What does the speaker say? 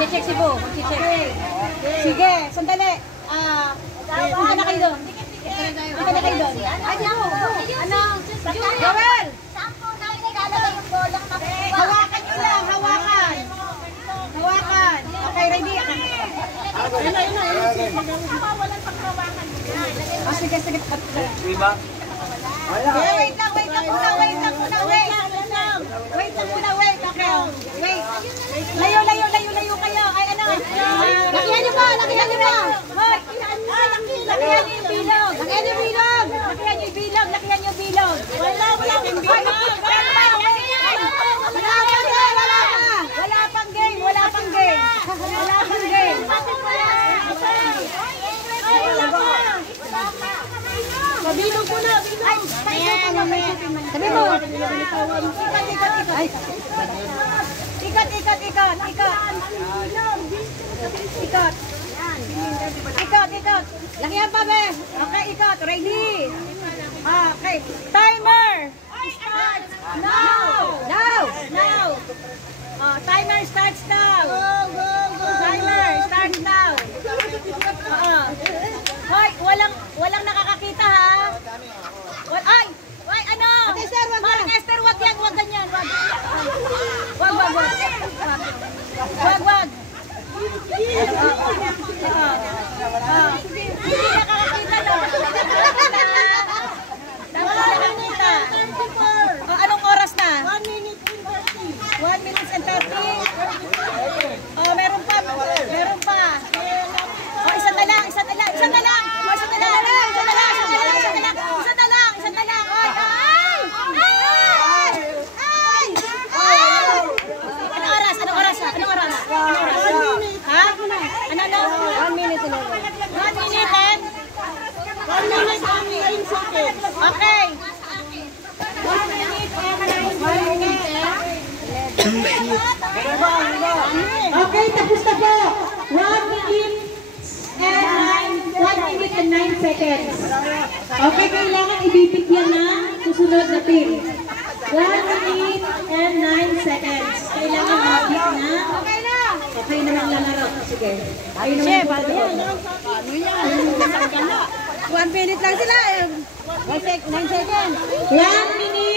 Check si Bo. Sige, sandali. Punta na kayo doon. Punta na kayo doon. Ay, Bo. Ano? Joel! Hawakan nyo lang, hawakan. Hawakan. Okay, ready? Oh, sige. Diba? Wait lang muna. Okay. Wait. Layo kayo. Ay, ano? Lakihan nyo pa. Lakihan nyo yung bilog. Wala pang bilog. Wala pang game. Bilog ko na. Sabi mo. Ikot. Lakihan pa, be. Okay, ikot. Ready. Okay. Timer. Starts now. Timer starts now. Timer starts now. Hoy, walang nakakakita, ha? Ay, ano? Mark Esther, wag yan, wag ganyan. Wag. Hindi nakakakita na. Anong oras na? 1 minute and 30. Meron pa. Isa na lang. Anong oras? Ha? Ano? 1 minute and 9 seconds. Okay. 1 minute and 9 seconds. Okay, tapos na po. 1 minute and 9 seconds. Okay, kailangan ibibit yan na susunod na team. 1 minute and 9 seconds. Kailangan mabit na. Okay naman lalaro. Sige. Ayun naman po. Paano yan? 1 minute lang sila. 9 seconds. 1 minute